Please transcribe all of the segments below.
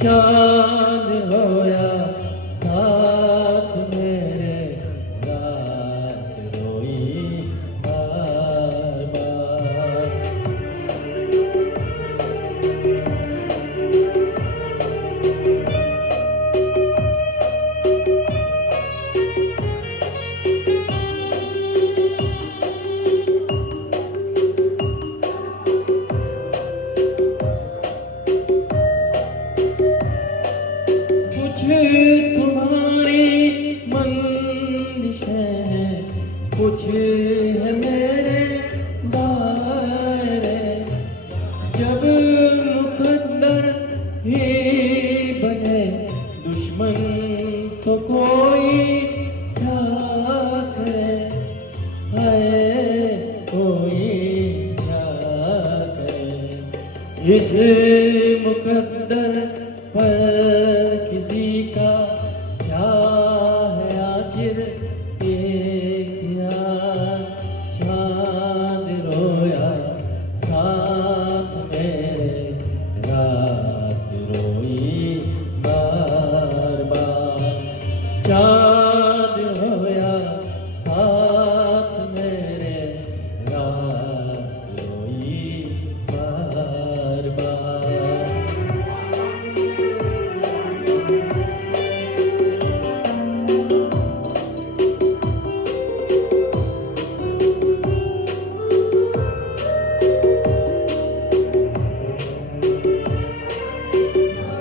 चांद होया साथ मेरे, रात रोई बार बार। तुम्हारी मंदिशें हैं, कुछ है मेरे दायरे। जब मुकद्दर ही बने दुश्मन तो कोई क्या करे, हाय कोई क्या करे। इस मुकद्दर पर किसी का क्या है आखिर, एक यार चांद रोया साथ मेरे, रात रोई बार बार। चांद रोया साथ मेरे, रात रोई बार बार।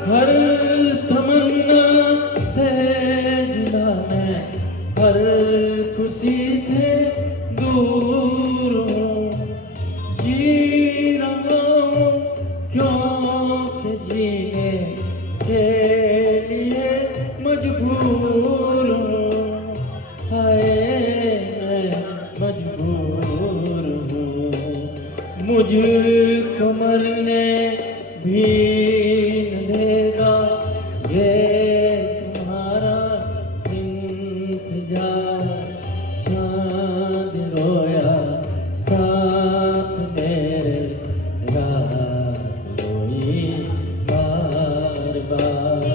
हर तमन्ना से जुदा मैं, हर खुशी से दूर हूँ। जी रहा हूँ क्योंकि जीने के लिए मजबूर हूँ, हाय मैं मजबूर हूँ। मुझको मरने भी न देगा ये तुम्हारा इंतजार। चांद रोया साथ मेरे, रात रोई बार बार।